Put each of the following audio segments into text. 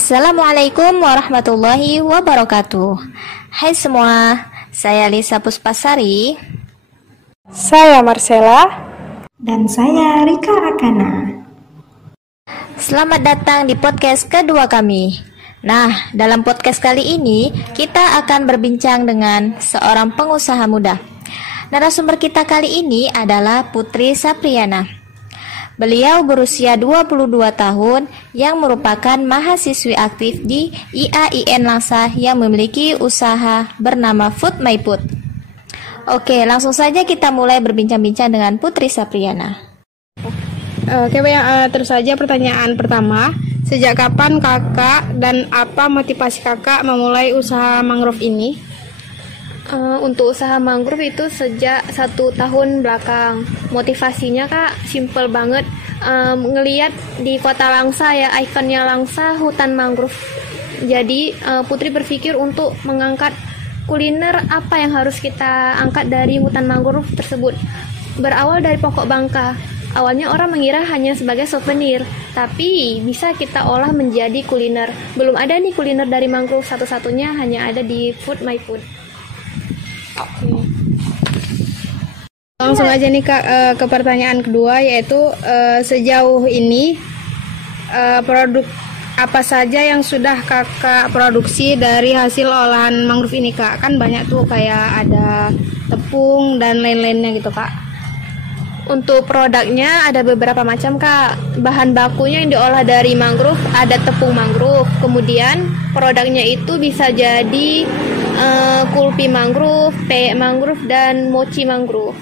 Assalamualaikum warahmatullahi wabarakatuh. Hai semua, saya Lisa Puspasari. Saya Marcella. Dan saya Rika Akana. Selamat datang di podcast kedua kami. Nah, dalam podcast kali ini kita akan berbincang dengan seorang pengusaha muda. Narasumber kita kali ini adalah Putri Sapriana. Beliau berusia 22 tahun yang merupakan mahasiswi aktif di IAIN Langsa yang memiliki usaha bernama Food My Food. Oke, langsung saja kita mulai berbincang-bincang dengan Putri Sapriana. Terus saja pertanyaan pertama. Sejak kapan kakak dan apa motivasi kakak memulai usaha mangrove ini? Untuk usaha mangrove itu sejak 1 tahun belakang. Motivasinya kak simple banget. Ngelihat di kota Langsa ya, ikonnya Langsa hutan mangrove. Jadi Putri berpikir untuk mengangkat kuliner apa yang harus kita angkat dari hutan mangrove tersebut. Berawal dari pokok bangka. Awalnya orang mengira hanya sebagai souvenir, tapi bisa kita olah menjadi kuliner. Belum ada nih kuliner dari mangrove, satu-satunya hanya ada di Food My Food. Langsung aja nih kak ke pertanyaan kedua, yaitu sejauh ini produk apa saja yang sudah kakak produksi dari hasil olahan mangrove ini kak? Kan banyak tuh kayak ada tepung dan lain-lainnya gitu kak. Untuk produknya ada beberapa macam kak. Bahan bakunya yang diolah dari mangrove ada tepung mangrove. Kemudian produknya itu bisa jadi kulpi mangrove, peyek mangrove, dan mochi mangrove.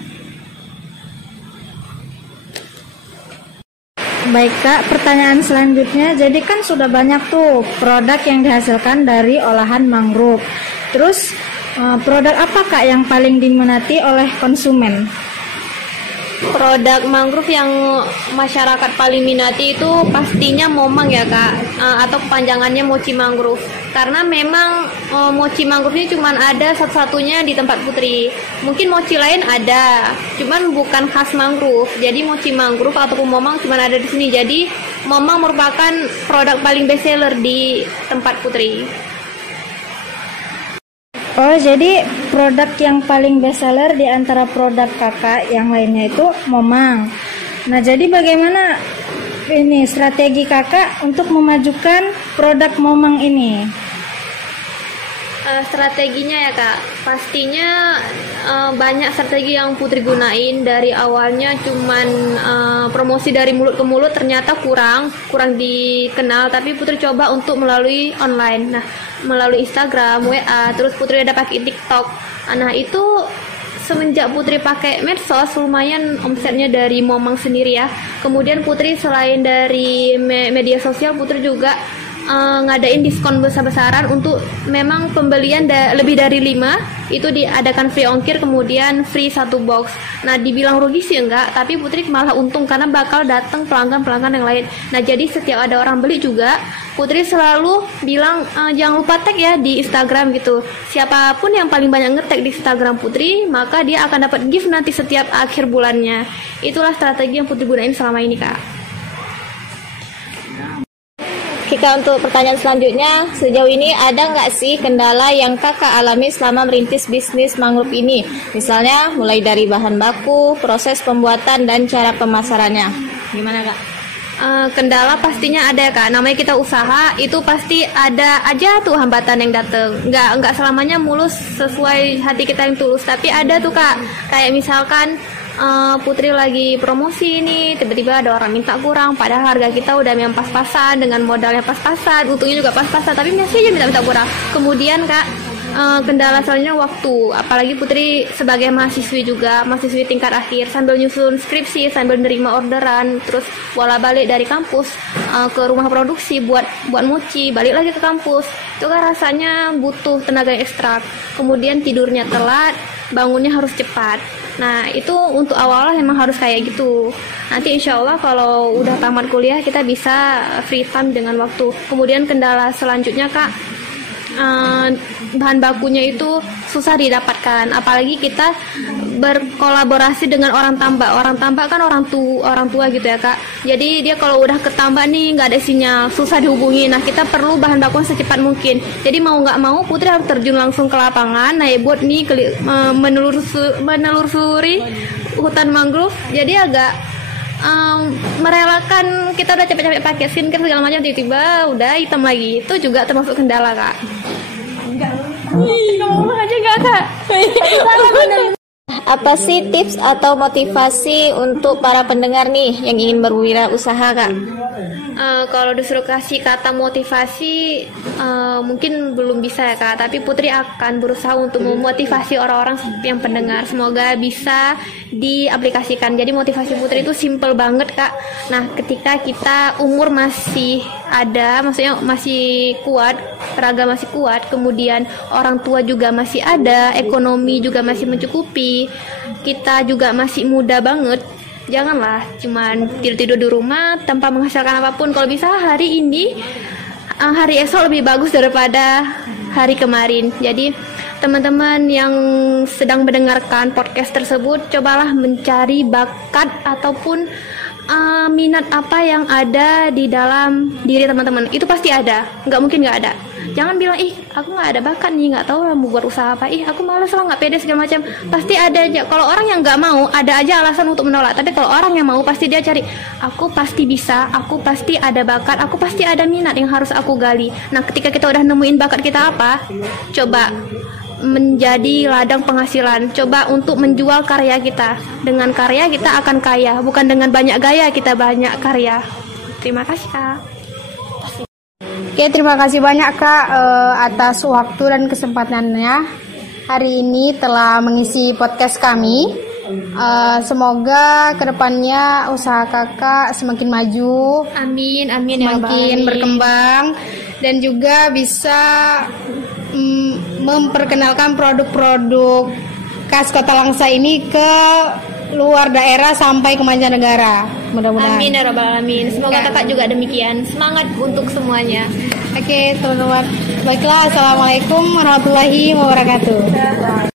Baik kak, pertanyaan selanjutnya, jadi kan sudah banyak tuh produk yang dihasilkan dari olahan mangrove. Terus produk apa kak yang paling diminati oleh konsumen? Produk mangrove yang masyarakat paling minati itu pastinya momang ya kak, atau kepanjangannya mochi mangrove. Karena memang mochi mangrove ini cuma ada satu-satunya di tempat Putri. Mungkin mochi lain ada, cuman bukan khas mangrove. Jadi mochi mangrove ataupun momang cuma ada di sini. Jadi momang merupakan produk paling best seller di tempat Putri. Oh, jadi produk yang paling best seller di antara produk kakak yang lainnya itu momang. Nah, jadi bagaimana ini strategi kakak untuk memajukan produk momang ini? Strateginya ya kak, pastinya banyak strategi yang Putri gunain. Dari awalnya cuman promosi dari mulut ke mulut ternyata kurang dikenal, tapi Putri coba untuk melalui online. Nah, melalui Instagram, WA, terus Putri ada pakai TikTok. Nah, itu semenjak Putri pakai medsos lumayan omsetnya dari momang sendiri ya. Kemudian Putri selain dari media sosial, Putri juga ngadain diskon besar-besaran untuk memang pembelian lebih dari 5 itu diadakan free ongkir, kemudian free 1 box. Nah, dibilang rugi sih enggak, tapi Putri malah untung karena bakal datang pelanggan-pelanggan yang lain. Nah, jadi setiap ada orang beli juga Putri selalu bilang jangan lupa tag ya di Instagram gitu. Siapapun yang paling banyak nge-tag di Instagram Putri, maka dia akan dapat gift nanti setiap akhir bulannya. Itulah strategi yang Putri gunain selama ini kak. Kita untuk pertanyaan selanjutnya, sejauh ini ada nggak sih kendala yang kakak alami selama merintis bisnis mangrove ini? Misalnya mulai dari bahan baku, proses pembuatan, dan cara pemasarannya. Gimana kak? Kendala pastinya ada ya kak. Namanya kita usaha, itu pasti ada aja tuh hambatan yang dateng. Nggak selamanya mulus sesuai hati kita yang tulus. Tapi ada tuh kak, kayak misalkan Putri lagi promosi ini, tiba-tiba ada orang minta kurang, padahal harga kita udah yang pas-pasan dengan modal yang pas-pasan, untungnya juga pas-pasan, tapi masih aja minta kurang. Kemudian kak, kendala selanjutnya waktu, apalagi Putri sebagai mahasiswi tingkat akhir, sambil nyusun skripsi, sambil nerima orderan, terus bolak-balik dari kampus ke rumah produksi buat mochi, balik lagi ke kampus, itu kan rasanya butuh tenaga yang ekstra. Kemudian tidurnya telat, bangunnya harus cepat. Nah, itu untuk awal memang harus kayak gitu. Nanti insya Allah kalau udah tamat kuliah kita bisa free time dengan waktu. Kemudian kendala selanjutnya kak, bahan bakunya itu susah didapatkan, apalagi kita berkolaborasi dengan orang tambak. Orang tambak kan orang tua gitu ya Kak. Jadi dia kalau udah ke tambak nih nggak ada sinyal, susah dihubungi. Nah kita perlu bahan baku secepat mungkin. Jadi mau nggak mau Putri harus terjun langsung ke lapangan, naik boat nih menelusuri hutan mangrove. Jadi agak merelakan, kita udah capek-capek pakai skincare segala macam, tiba-tiba udah hitam lagi. Itu juga termasuk kendala Kak. Ngomong aja nggak Kak? Apa sih tips atau motivasi untuk para pendengar nih yang ingin berwirausaha Kak? Kalau disuruh kasih kata motivasi mungkin belum bisa ya Kak, tapi Putri akan berusaha untuk memotivasi orang-orang yang pendengar. Semoga bisa diaplikasikan. Jadi motivasi Putri itu simple banget Kak. Nah ketika kita umur masih ada, maksudnya masih kuat, tenaga masih kuat, kemudian orang tua juga masih ada, ekonomi juga masih mencukupi, kita juga masih muda banget, janganlah cuman tidur-tidur di rumah tanpa menghasilkan apapun. Kalau bisa hari ini, hari esok lebih bagus daripada hari kemarin. Jadi teman-teman yang sedang mendengarkan podcast tersebut, cobalah mencari bakat ataupun minat apa yang ada di dalam diri teman-teman. Itu pasti ada, nggak mungkin nggak ada. Jangan bilang, ih aku nggak ada bakat nih, nggak tahu mau buat usaha apa, ih aku malas lah, nggak pede segala macam. Pasti ada aja. Kalau orang yang nggak mau, ada aja alasan untuk menolak. Tapi kalau orang yang mau, pasti dia cari, aku pasti bisa, aku pasti ada bakat, aku pasti ada minat yang harus aku gali. Nah ketika kita udah nemuin bakat kita apa, coba menjadi ladang penghasilan. Coba untuk menjual karya kita. Dengan karya kita akan kaya, bukan dengan banyak gaya kita banyak karya. Terima kasih Kak. Oke, terima kasih banyak Kak atas waktu dan kesempatannya hari ini telah mengisi podcast kami. Semoga kedepannya usaha Kakak semakin maju, Amin, amin ya Rabbal semakin Alamin. berkembang, dan juga bisa memperkenalkan produk-produk khas Kota Langsa ini ke luar daerah sampai ke mancanegara. Mudah-mudahan. Amin ya Rabbal Alamin. Semoga Kakak juga demikian. Semangat untuk semuanya. Oke, teman-teman. Baiklah, assalamualaikum warahmatullahi wabarakatuh.